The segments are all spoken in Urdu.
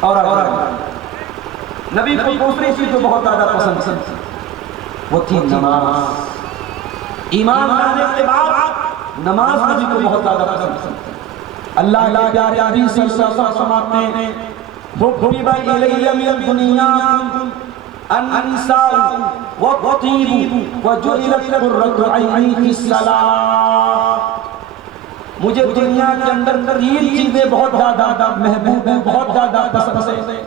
اور نبی کو دوسری چیز جو بہت زیادہ پسند تھی وہ تھی نماز. ایمان لانے کے بعد نماز نبی کو بہت زیادہ پسند تھی. اللہ کے پیارے نبی صلی اللہ علیہ وسلم فرماتے ہیں حُبِّبَ إِلَيَّ مِنَ الدُّنْيَا النِّسَاءُ وَالطِّيبُ وَجُعِلَتْ قُرَّةُ عَيْنِي فِي الصَّلَاةِ. مجھے دنیا کے اندر 3 چیزیں بہت زیادہ محبوب ہیں، بہت زیادہ پسند ہیں.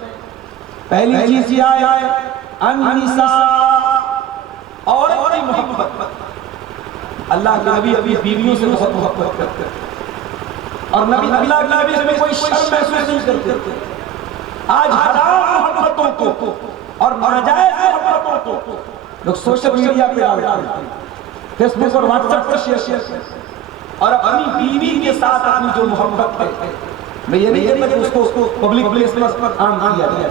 پہلی چیز یہ ہے النساء، عورت کی محبت. اللہ کے نبی ابھی بیویوں سے بہت محبت کرتے ہیں اور نبی اللہ کے نبی سے کوئی شرم محسوس نہیں کرتے. آج حرام محبتوں کو اور ناجائز محبتوں کو لوگ سوشل میڈیا پہ ڈالتے ہیں، فیس بک اور واٹس ایپ پر شیئر کرتے ہیں اور اپنی بیوی کے ساتھ اپنی جو محبت ہے، میں یہ نہیں کہتا کہ اس کو پبلک پلیس پر عام کیا جائے،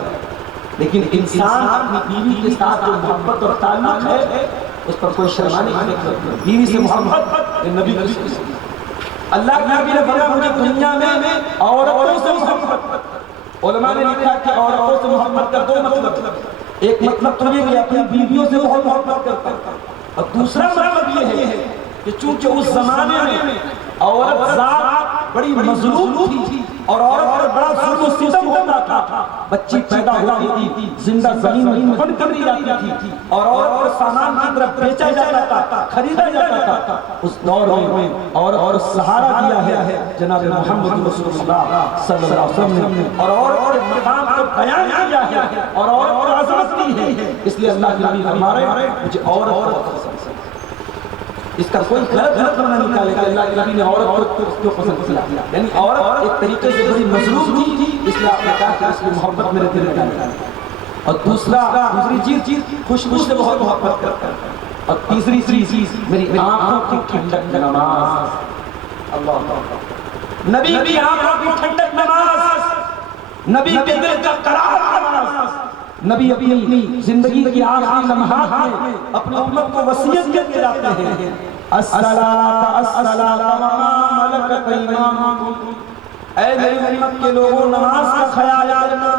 لیکن انسان اپنی بیوی کے ساتھ جو محبت اور تعلق ہے اس پر کوئی شرمانے نہیں کرتا. بیوی سے محبت نبی کی سنت. اللہ کے نبی نے فرمایا مجھے دنیا میں عورتوں سے محبت. علماء نے لکھا کہ عورتوں سے محبت کا 2 مطلب. ایک مطلب تو یہ کہ اپنی بیویوں سے بہت محبت کرتا ہے اور دوسرا مطلب یہ ہے کہ چونکہ اس زمانے میں عورت ذات بڑی مظلوم تھی اور عورت پر بڑا ظلم و ستم ہوتا تھا. بچی پیدا ہوتی تھی زندہ زمین میں دفن کر دی جاتی تھی اور عورت کو سامان کی طرف بیچا جاتا تھا، خریدا جاتا تھا. اس دور میں اور سہارا دیا ہے جناب محمد رسول اللہ صلی اللہ علیہ وسلم نے اور عورت کے مقام کو بیان کیا ہے اور عورت کو عظمت دی ہے. اس لیے اللہ کے نبی فرما رہے ہیں مجھے عورت پسند. اس کا کوئی غلط نہ نکالے کہ اللہ کے نبی نے عورت کو پسند کیا، یعنی عورت ایک طریقے سے بڑی مظلوم تھی اس لیے آپ نے کہا کہ اس کی محبت میرے دل میں ڈالے. اور دوسری چیز خوشبو سے بہت محبت کرتا ہے. اور تیسری چیز میری آنکھوں کی ٹھنڈک نماز. اللہ نبی کی آنکھوں کی ٹھنڈک نماز، نبی کے دل کا قرار نماز. نبی اپنی زندگی کی آخری لمحات میں اپنی امت کو وصیت کرتے جاتے ہیں الصلاۃ الصلاۃ وما ملکت ایمانکم. اے میری امت کے لوگوں نماز کا خیال کرنا،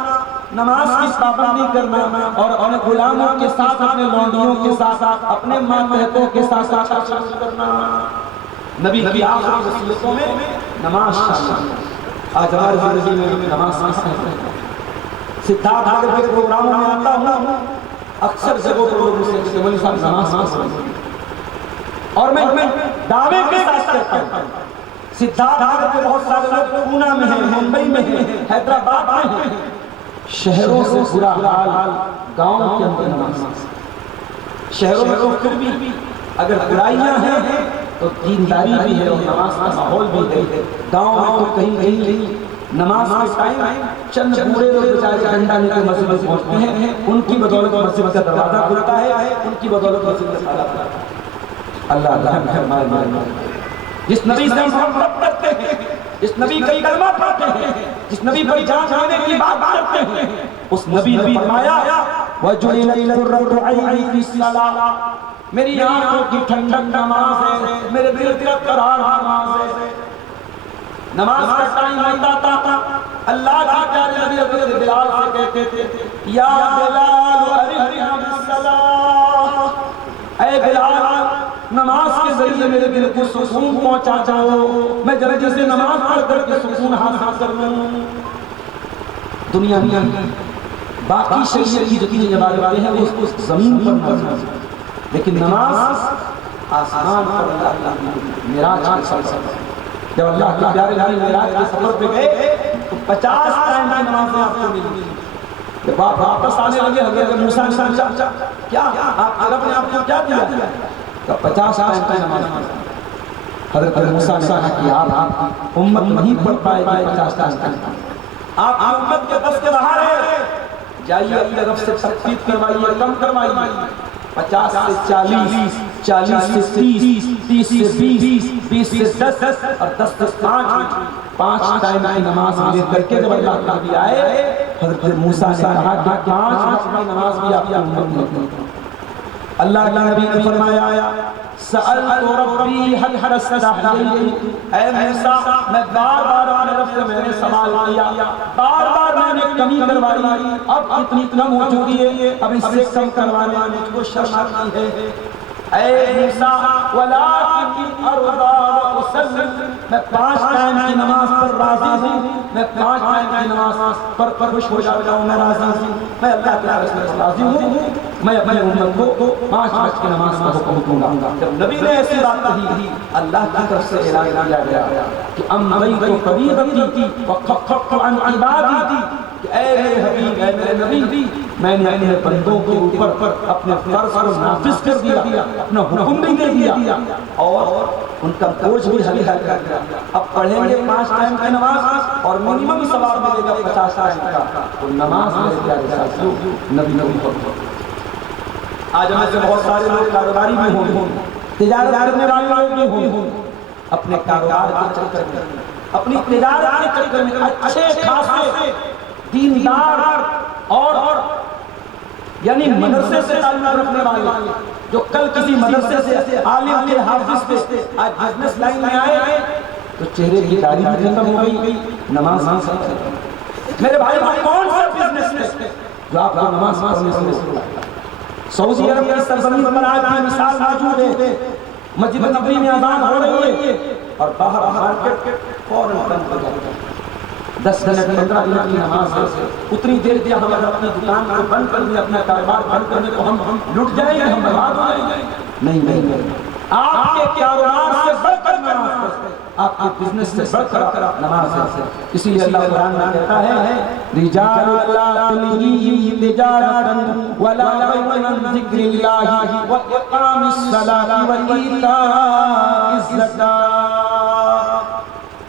نماز کی پابندی کرنا اور اپنے غلاموں کے ساتھ، اپنے لونڈیوں کے ساتھ، اپنے ماتحتوں کے ساتھ کرنا. نبی کی آخری وصیتوں میں نماز شامل. آج ہماری زندگی میں نماز کہاں ہے؟ سدھارتھ نگر کے پروگراموں میں آتا ہوں، اکثر جگہوں پر لوگ مجھ سے مولوی صاحب نماز پڑھیں اور میں دعوے کے ساتھ کہتا ہوں سدھارتھ نگر کے بہت سارے لوگ پونا میں ہیں، ممبئی میں ہیں، حیدرآباد میں ہیں. شہروں سے برا حال گاؤں کے اندر نماز. شہروں میں تو پھر بھی اگر برائیاں ہیں تو دینداری بھی ہے اور نماز کا ماحول بھی ہے. گاؤں میں تو کہیں نماز کے ٹائم چند بوڑھے لوگ بیچارے ڈنڈا لے کے مسجد میں پہنچتے ہیں، ان کی بدولت مسجد کا دروازہ کھلتا ہے، ان کی بدولت مسجد کا تالا کھلتا ہے. اللہ جس نبی سے محبت کرتے ہیں، جس نبی کا کلمہ پڑھتے ہیں، جس نبی پر جان لینے کی بات کرتے ہیں، اس نبی نے فرمایا وَجُعِلَتْ قُرَّةُ عَيْنِي فِي الصَّلَاةِ. میری آنکھوں کی ٹھنڈک نماز ہے، میرے دل کا قرار نماز ہے. نماز کا ٹائم ہوتا تھا اللہ کی پیارے نبی حضرت بلال سے کہتے تھے یا بلال ارحنا بالصلاۃ. اے بلال نماز کے ذریعے میرے دل کو سکون پہنچا جاؤ، میں جلدی سے نماز پڑھ کر کے سکون حاصل کر لوں. دنیا میں باقی شریعت کی جتنی عبادتیں ہیں وہ زمین پر نازل، لیکن نماز آسمان پر اللہ کی معراج کا سلسلہ. جب اللہ کے پیارے نبی معراج کے سفر پہ گئے تو 50 ٹائم کی نمازیں آپ کو ملی. جب آپ واپس آنے لگے حضرت موسیٰ نے کہا کیا آپ رب نے آپ کو کیا دیا؟ تو 50 ٹائم کی نماز. حضرت موسیٰ نے کہا کہ آپ امت نہیں پڑھ پائے گی 50 ٹائم. آپ امت کے بس کے باہر ہے، جائیے اپنے رب سے تخفیف کروائیے، کم کروائیے. 50 سے 40، 40 سے 30، 30 سے 20، 20 سے 10 اور 10 سے 5 ٹائم کی نماز لے کر کے جب اللہ کے نبی آئے حضرت موسیٰ نے کہا کہ 5 وقت کی نماز بھی آپ کی امت میں. اللہ کے نبی نے فرمایا سألت ربی حل استحییت. اے موسیٰ میں بار بار اپنے رب سے میں نے سوال کیا، بار بار میں نے کمی کروائی، اب اتنی کم ہو چکی ہے، اب اس سے کم کروانے میں مجھ کو شرم آتی ہے۔ اے موسیٰ وَلَٰكِنْ أَرْضَىٰ وَأُسَلِّمْ، میں 5 ٹائم کی نماز پر راضی ہوں، میں 5 ٹائم کی نماز پر خوش ہو جاتا ہوں، میں راضی ہوں، میں اللہ کے رسول سے راضی ہوں، میں اپنے امت کو 5 وقت کی نماز کا حکم دوں گا۔ جب نبی نے ایسی بات کہی، اللہ کی طرف سے اعلان کیا گیا کہ أَمْضَيْتُ فَرِيضَتِي وَخَفَّفْتُ عَنْ عِبَادِي، کہ اے میرے حبیب، اے میرے نبی، میں نے اپنے بندوں کے اوپر اپنے فرض کو نافذ کر دیا، اپنا حکم بھی دے دیا، اور ان کا بوجھ بھی ہلکا کر دیا۔ اب پڑھیں گے 5 ٹائم کی نماز اور منیمم ثواب ملے گا 50 ٹائم کا، تو نماز میرے پیارے ساتھیوں نبی آج ہمیں سے بہت سارے لوگ کاروباری بھی ہوں، تجارت کرنے والے لوگ بھی ہوں، اپنے کاروبار کے چکر میں، اپنی تجارت کے چکر میں اچھے خاصے دیندار اور یعنی مدرسے سے تعلق رکھنے والے جو کل کسی مدرسے سے عالم کے حافظ تھے، آج بزنس لائن میں آئے تو چہرے کی داڑھی بھی ختم ہو گئی، نماز بھی ختم۔ میرے بھائی کون سا بزنس ہے جو آپ کو نماز پڑھنے سے روکتا ہے؟ سعودی عرب کی سرزمین پر آج بھی مثال موجود ہے، مسجد نبوی میں اذان ہو رہی ہے اور باہر مارکیٹ فوراً بند ہو جاتا ہے۔ 10 منٹ 15 منٹ کی نماز ہے، اتنی دیر دیا ہم اگر اپنی دکان کو بند کر دیں، اپنا کاروبار بند کر دیں تو ہم لٹ جائیں گے، ہم برباد ہو جائیں گے۔ نہیں، آپ کے کاروبار سے بڑھ کر نماز ہے، آپ کے بزنس سے بڑھ کر نماز ہے۔ اسی لیے اللہ قرآن میں کہتا ہے رجال لا تلہیہم تجارۃ ولا بیع عن ذکر اللہ واقام الصلاۃ وایتاء الزکاۃ۔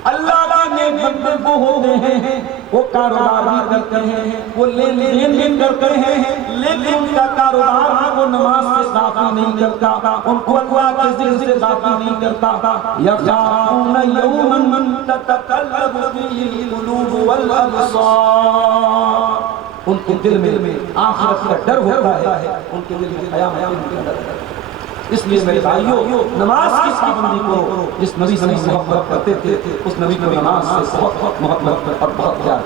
اللہ کے نیک بندے وہ ہوتے ہیں، وہ کاروبار بھی کرتے ہیں، وہ لین دین بھی کرتے ہیں، لیکن ان کا کاروبار وہ نماز سے کافی نہیں کرتا، ان کو اللہ کے ذکر سے کافی نہیں کرتا۔ یخافون یوما تتقلب فیہ القلوب والابصار، ان کے دل میں آخرت کا ڈر ہوتا ہے، ان کے دل میں قیامت کا ڈر ہے۔ اس لیے میرے بھائیوں نماز کی پابندی کرو، جس نبی سے محبت کرتے تھے اس نبی کو نماز سے بہت محبت اور بہت پیار